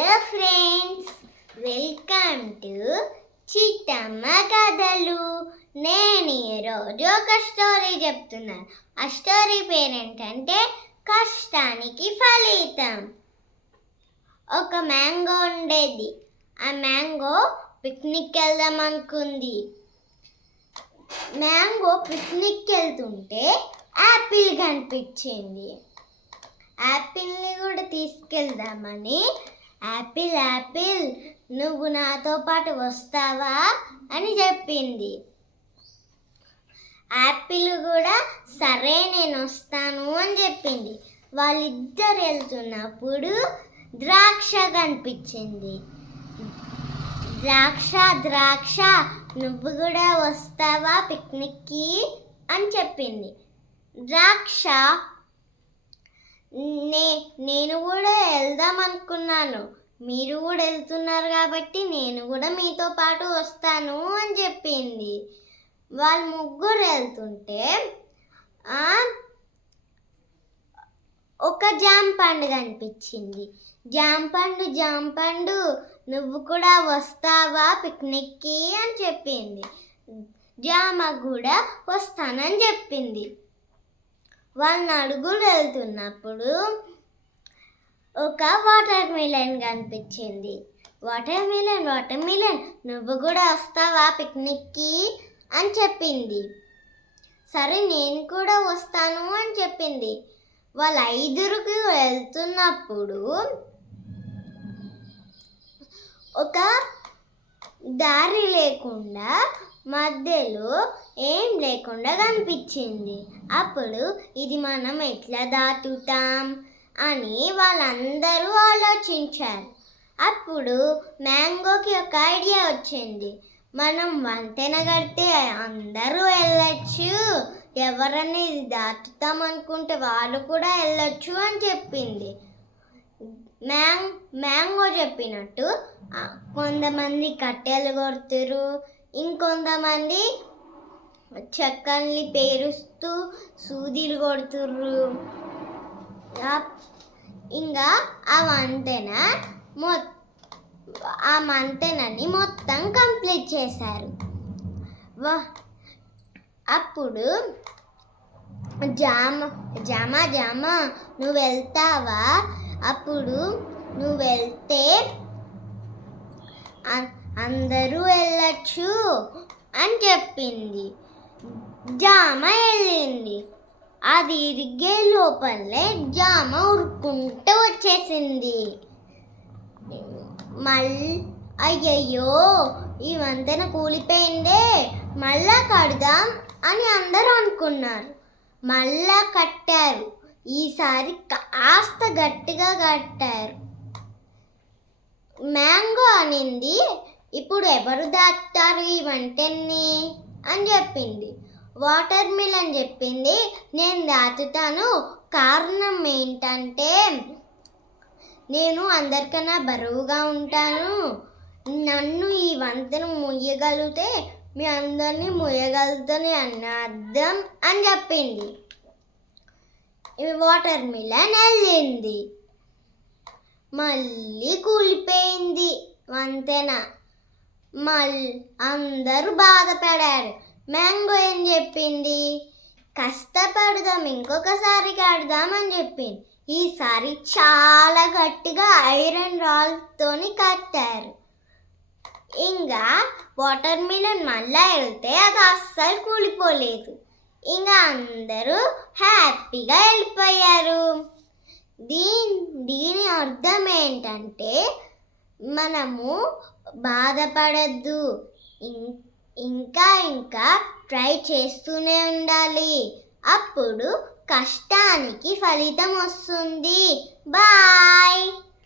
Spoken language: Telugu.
Hello friends welcome to Chittamma కథలు. నేను ఈరోజు ఒక స్టోరీ చెప్తున్నాను ఆ స్టోరీ పేరేంటంటే కష్టానికి ఫలితం. ఒక మ్యాంగో ఉండేది. ఆ మ్యాంగో పిక్నిక్ వెళ్దాం అనుకుంది. మ్యాంగో పిక్నిక్ వెళ్తుంటే యాపిల్ కనిపించింది. యాపిల్ని కూడా తీసుకెళ్దామని యాపిల్ యాపిల్ నువ్వు నాతో పాటు వస్తావా అని చెప్పింది. యాపిల్ కూడా సరే నేను వస్తాను అని చెప్పింది. వాళ్ళిద్దరు వెళ్తున్నప్పుడు ద్రాక్ష కనిపించింది. ద్రాక్ష ద్రాక్ష నువ్వు కూడా వస్తావా పిక్నిక్కి అని చెప్పింది. ద్రాక్ష నే నేను కూడా వెళ్తాను అనుకున్నాను మీరు కూడా వెళ్తున్నారు కాబట్టి నేను కూడా మీతో పాటు వస్తాను అని చెప్పింది. వాళ్ళు ముగ్గురు వెళ్తుంటే ఒక జామ్ పండు కనిపించింది. జామ్ పండు జామ్ పండు నువ్వు కూడా వస్తావా పిక్నిక్కి అని చెప్పింది. జామ కూడా వస్తానని చెప్పింది. వాళ్ళ నడుగులు వెళ్తున్నప్పుడు ఒక వాటర్ మిలన్ కనిపించింది. వాటర్ మిలన్ వాటర్ మిలన్ నువ్వు కూడా వస్తావా పిక్నిక్కి? అని చెప్పింది. సరే నేను కూడా వస్తాను అని చెప్పింది. వాళ్ళ ఐదురుకి వెళ్తున్నప్పుడు ఒక దారి లేకుండా మధ్యలో ఏం లేకుండా కనిపించింది. అప్పుడు ఇది మనం ఎట్లా దాటుతాం? అని వాళ్ళందరూ ఆలోచించారు. అప్పుడు మ్యాంగోకి ఒక ఐడియా వచ్చింది. మనం వంతెన కడితే అందరూ వెళ్ళొచ్చు. ఎవరన్నా ఇది దాటుతాం అనుకుంటే వాళ్ళు కూడా వెళ్ళొచ్చు అని చెప్పింది. మ్యాంగ్ మ్యాంగో చెప్పినట్టు కొంతమంది కట్టెలు కొడుతురు. ఇంకొంతమంది చెక్కల్ని పేరుస్తూ సూదిలు కొడుతుర్రు ఇంకా ఆ వంతెన మొ ఆ వంతెనని మొత్తం కంప్లీట్ చేశారు. వా. అప్పుడు జామ జామ జామ నువ్వు వెళ్తావా? అప్పుడు నువ్వు వెళ్తే అందరూ వెళ్ళచ్చు అని చెప్పింది. జామ వెళ్ళింది. అది ఇరిగే లోపలే జామ ఉరుక్కుంటూ వచ్చేసింది. మళ్ళీ అయ్యయ్యో ఈ వంతెన కూలిపోయిందే మళ్ళా కడదాం అని అందరూ అనుకున్నారు. మళ్ళా కట్టారు. ఈసారి కాస్త గట్టిగా కట్టారు. మ్యాంగో అనింది. ఇప్పుడు ఎవరు దాటారు ఈ వంటని అని చెప్పింది. వాటర్ మిలన్ చెప్పింది. నేను దాటుతాను కారణం ఏంటంటే నేను అందరికన్నా బరువుగా ఉంటాను. నన్ను ఈ వంతెన ముయ్యగలిగితే మీ అందరినీ మొయ్యగలుగుతాను అన్న అర్థం అని చెప్పింది. ఈ వాటర్ మిలన్ వెళ్ళింది. మళ్ళీ కూలిపోయింది వంతెన. మళ్ళీ అందరూ బాధపడారు. మ్యాంగో ఏం చెప్పింది? కష్టపడదాం ఇంకొకసారి కడదామని చెప్పింది. ఈసారి చాలా గట్టిగా ఐరన్ రాల్తోని కట్టారు. ఇంకా వాటర్ మిలన్ మళ్ళా వెళ్తే అది అస్సలు కూలిపోలేదు. ఇంకా అందరూ హ్యాపీగా వెళ్ళిపోయారు. దీని దీని అర్థం ఏంటంటే మనము బాధపడద్దు. ఇం- ఇంకా ఇంకా ట్రై చేస్తూనే ఉండాలి. అప్పుడు కష్టానికి ఫలితం వస్తుంది. బాయ్!